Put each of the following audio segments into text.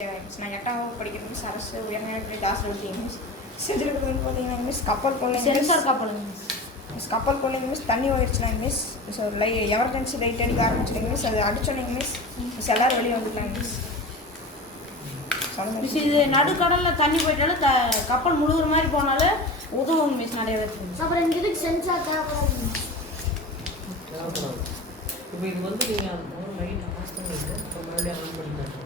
நான் 8வது படிக்கிறது மிஸ் அரசு உயர்நிலைப்பள்ளி தாசரவட்டி மிஸ் செஞ்சுருக்கிறது வந்து பார்த்தீங்கன்னா மிஸ் கப்பல் கொள்ளைங்க சென்சார் கப்பலுங்க மிஸ் கப்பல் கொள்ளைங்க மிஸ் தண்ணி ஓடிடுச்சுனாங்க மிஸ் ஸோ எமர்ஜென்சி லைட் அடிக்க ஆரம்பிச்சிடுங்க மிஸ் அது அடிச்சோன்னே மிஸ் எல்லோரும் வெளியே வந்துட்டாங்க மிஸ் மிஸ் இது நடுக்கடலில் தண்ணி போயிட்டாலும் கப்பல் முழுகிற மாதிரி போனாலும் உதவும் மிஸ் நிறைய பேருக்கு. அப்புறம் இந்த இதுக்கு சென்சார் தேவைப்படாது. இப்போ இது வந்து நீங்கள் அது ஒரு லைட் ஆஃப் பண்ணிட்டு அப்புறம் மறுபடியும் ஆன் பண்ணிக்கலாம்.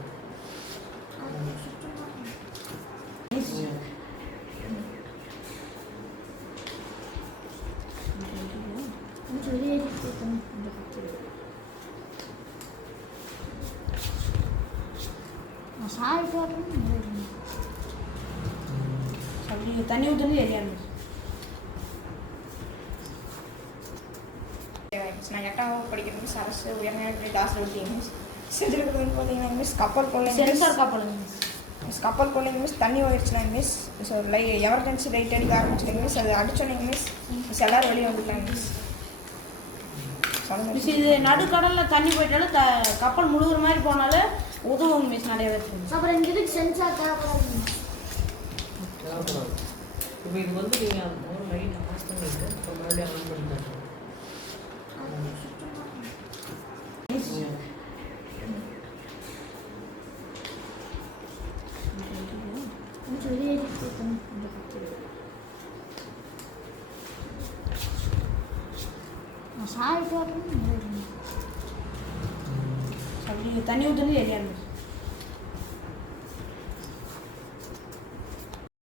தண்ணி ஊற்றுறது எரியாது. நான் 8வது படிக்கிறது மிஸ் அரசு உயர்நிலைப்பள்ளி தாசரவட்டி மிஸ் செஞ்சுருக்கிறது வந்து பார்த்தீங்கன்னா மிஸ் கப்பல் கொள்ளைங்க சென்சார் கப்பலுங்க மிஸ் கப்பல் கொள்ளைங்க மிஸ் தண்ணி ஓடிடுச்சுனாங்க மிஸ் ஸோ எமர்ஜென்சி லைட் அடிக்க ஆரம்பிச்சிடுங்க மிஸ் அது அடிச்சோன்னே மிஸ் எல்லோரும் வெளியே வந்துட்டாங்க மிஸ் மிஸ் இது நடுக்கடலில் தண்ணி போயிட்டாலும் கப்பல் முழுகிற மாதிரி போனாலும் உதவும் மிஸ் நிறைய பேருக்கு. அப்புறம் இந்த இதுக்கு சென்சார் தேவைப்படாது. இப்போ இது வந்து நீங்கள் ஒரு லைட் ஆஃப் பண்ணிட்டு அப்புறம் மறுபடியும் ஆன் பண்ணிக்கலாம். தண்ணி ஊற்றுறது எரியாது.